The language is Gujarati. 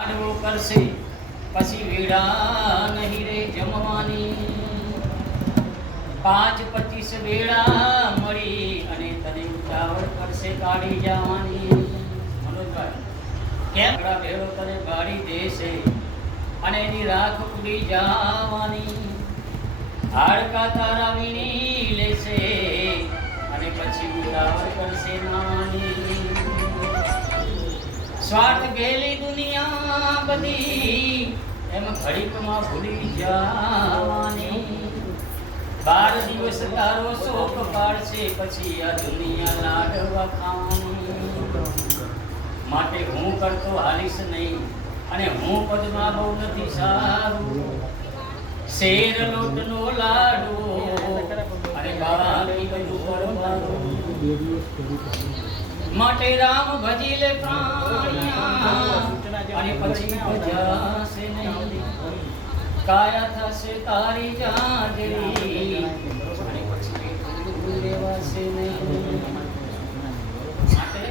લાડવો કરશે પછી વેળા નહીં રે જમવાની 5-25 વેળા મળી અને તને ઉતાવળ કરશે કાઢી જવાની મનોજભાઈ કેમ ભેળો તને ગાડી દેશે અને એની રાખ ઉડી જવાની હાડકા તારા વીણી લેશે અને પછી ઉતાવળ કરશે નાની સ્વાર્થ ગેલી દુનિયા બધી એમ ઘડીકમાં ભૂલી જવાની 12 દિવસ તારો શોક પાડશે પછી આ દુનિયા લાડવા ખાવાની માટે હું કરતો હાલીશ નહીં અને હું પદમાં બહુ નથી સારું શેર લોટનો લાડવો અને બાકી બધું પરવાનું માટે રામ ભજી લે પ્રાણિયા અને પછી ભજાશે નહીં કાયા થશે તારી જાજરી અને પછી લેવાશે નહીં માટે